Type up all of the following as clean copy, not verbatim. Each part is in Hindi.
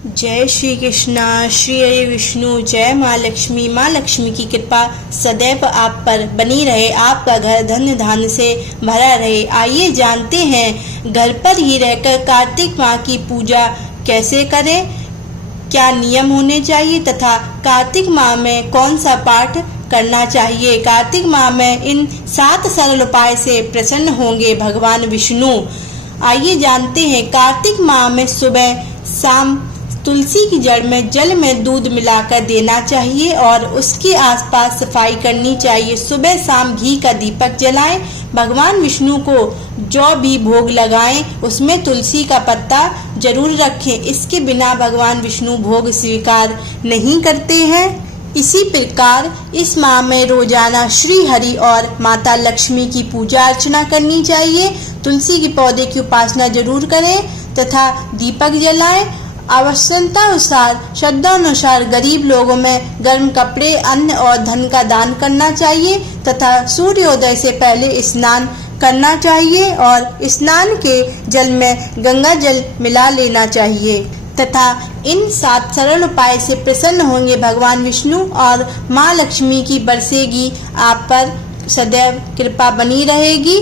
जय श्री कृष्णा। श्री हरि विष्णु। जय माँ लक्ष्मी। माँ लक्ष्मी की कृपा सदैव आप पर बनी रहे, आपका घर धन धान्य से भरा रहे। आइए जानते हैं घर पर ही रहकर कार्तिक माँ की पूजा कैसे करें, क्या नियम होने चाहिए तथा कार्तिक माह में कौन सा पाठ करना चाहिए। कार्तिक माह में इन 7 सरल उपाय से प्रसन्न होंगे भगवान विष्णु। आइए जानते हैं। कार्तिक माह में सुबह शाम तुलसी की जड़ में जल में दूध मिलाकर देना चाहिए और उसके आसपास सफाई करनी चाहिए। सुबह शाम घी का दीपक जलाएं। भगवान विष्णु को जो भी भोग लगाएं उसमें तुलसी का पत्ता जरूर रखें, इसके बिना भगवान विष्णु भोग स्वीकार नहीं करते हैं। इसी प्रकार इस माह में रोजाना श्री हरि और माता लक्ष्मी की पूजा अर्चना करनी चाहिए। तुलसी के पौधे की उपासना जरूर करें तथा दीपक जलाएं। आवश्यकता अनुसार श्रद्धा अनुसार गरीब लोगों में गर्म कपड़े, अन्न और धन का दान करना चाहिए तथा सूर्योदय से पहले स्नान करना चाहिए और स्नान के जल में गंगा जल मिला लेना चाहिए तथा इन 7 सरल उपाय से प्रसन्न होंगे भगवान विष्णु और माँ लक्ष्मी की बरसेगी आप पर सदैव कृपा बनी रहेगी।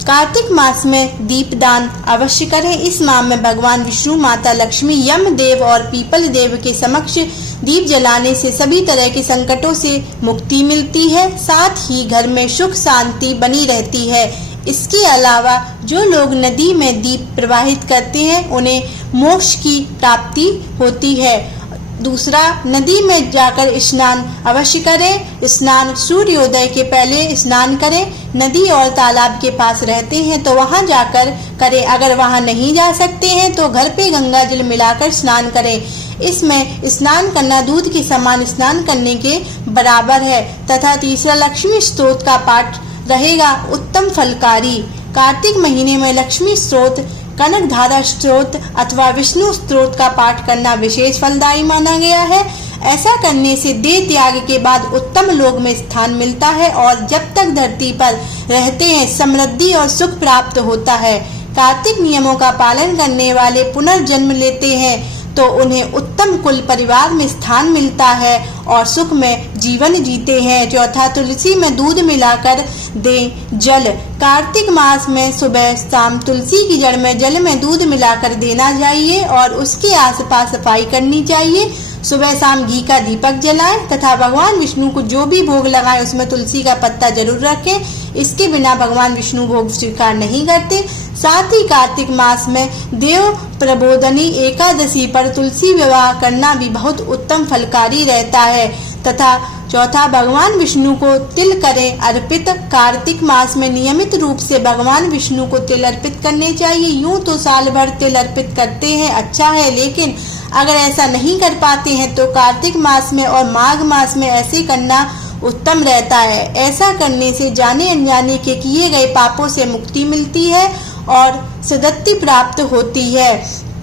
कार्तिक मास में दीपदान अवश्य करें। इस माह में भगवान विष्णु, माता लक्ष्मी, यम देव और पीपल देव के समक्ष दीप जलाने से सभी तरह के संकटों से मुक्ति मिलती है, साथ ही घर में सुख शांति बनी रहती है। इसके अलावा जो लोग नदी में दीप प्रवाहित करते हैं उन्हें मोक्ष की प्राप्ति होती है। दूसरा, नदी में जाकर स्नान अवश्य करें। स्नान सूर्योदय के पहले स्नान करें। नदी और तालाब के पास रहते हैं तो वहां जाकर करें। अगर वहां नहीं जा सकते हैं तो घर पे गंगा जल मिलाकर स्नान करें। इसमें स्नान करना दूध के समान स्नान करने के बराबर है। तथा तीसरा, लक्ष्मी स्तोत्र का पाठ रहेगा उत्तम फलकारी। कार्तिक महीने में लक्ष्मी स्तोत्र, कनक धारा स्तोत्र अथवा विष्णु स्तोत्र का पाठ करना विशेष फलदायी माना गया है। ऐसा करने से देह त्याग के बाद उत्तम लोक में स्थान मिलता है और जब तक धरती पर रहते हैं समृद्धि और सुख प्राप्त होता है। कार्तिक नियमों का पालन करने वाले पुनर्जन्म लेते हैं तो उन्हें उत्तम कुल परिवार में स्थान मिलता है और सुख में जीवन जीते हैं। चौथा, तुलसी में दूध मिलाकर दें जल। कार्तिक मास में सुबह शाम तुलसी की जड़ में जल में दूध मिलाकर देना चाहिए और उसके आसपास सफाई करनी चाहिए। सुबह शाम घी का दीपक जलाएं तथा भगवान विष्णु को जो भी भोग लगाएं उसमें तुलसी का पत्ता जरूर रखें, इसके बिना भगवान विष्णु भोग स्वीकार नहीं करते। साथ ही कार्तिक मास में देव प्रबोधनी एकादशी पर तुलसी विवाह करना भी बहुत उत्तम फलकारी रहता है। तथा चौथा, भगवान विष्णु को तिल करें अर्पित। कार्तिक मास में नियमित रूप से भगवान विष्णु को तिल अर्पित करने चाहिए। यूं तो साल भर तिल अर्पित करते हैं अच्छा है, लेकिन अगर ऐसा नहीं कर पाते हैं तो कार्तिक मास में और माघ मास में ऐसे करना उत्तम रहता है। ऐसा करने से जाने अनजाने के किए गए पापों से मुक्ति मिलती है और सद्गति प्राप्त होती है।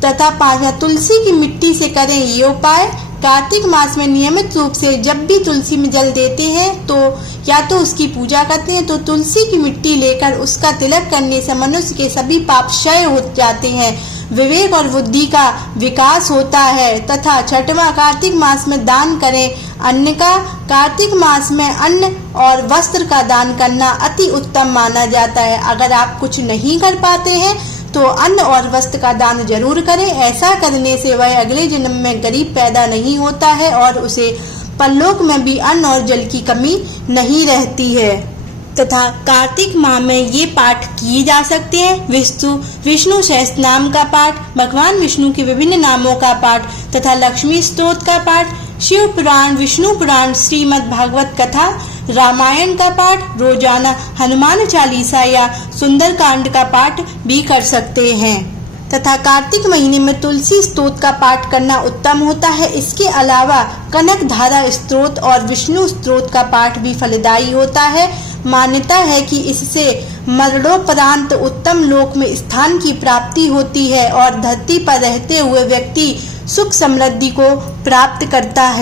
तथा 5वां, तुलसी की मिट्टी से करें ये उपाय। कार्तिक मास में नियमित रूप से जब भी तुलसी में जल देते हैं तो या तो उसकी पूजा करते हैं तो तुलसी की मिट्टी लेकर उसका तिलक करने से मनुष्य के सभी पाप क्षय हो जाते हैं, विवेक और बुद्धि का विकास होता है। तथा 6वां, कार्तिक मास में दान करें अन्न का। कार्तिक मास में अन्न और वस्त्र का दान करना अति उत्तम माना जाता है। अगर आप कुछ नहीं कर पाते हैं तो अन्न और वस्त्र का दान जरूर करें। ऐसा करने से वह अगले जन्म में गरीब पैदा नहीं होता है और उसे परलोक में भी अन्न और जल की कमी नहीं रहती है। तथा कार्तिक माह में ये पाठ किए जा सकते हैं। विष्णु सहस्त्रनाम का पाठ, भगवान विष्णु के विभिन्न नामों का पाठ तथा लक्ष्मी स्तोत्र का पाठ, शिव पुराण, विष्णु पुराण, श्रीमद् भागवत कथा, रामायण का पाठ, रोजाना हनुमान चालीसा या सुंदरकांड का पाठ भी कर सकते हैं। तथा कार्तिक महीने में तुलसी स्तोत्र का पाठ करना उत्तम होता है। इसके अलावा कनक धारा स्तोत्र और विष्णु स्तोत्र का पाठ भी फलदायी होता है। मान्यता है कि इससे मरणोपरांत उत्तम लोक में स्थान की प्राप्ति होती है और धरती पर रहते हुए व्यक्ति सुख समृद्धि को प्राप्त करता है।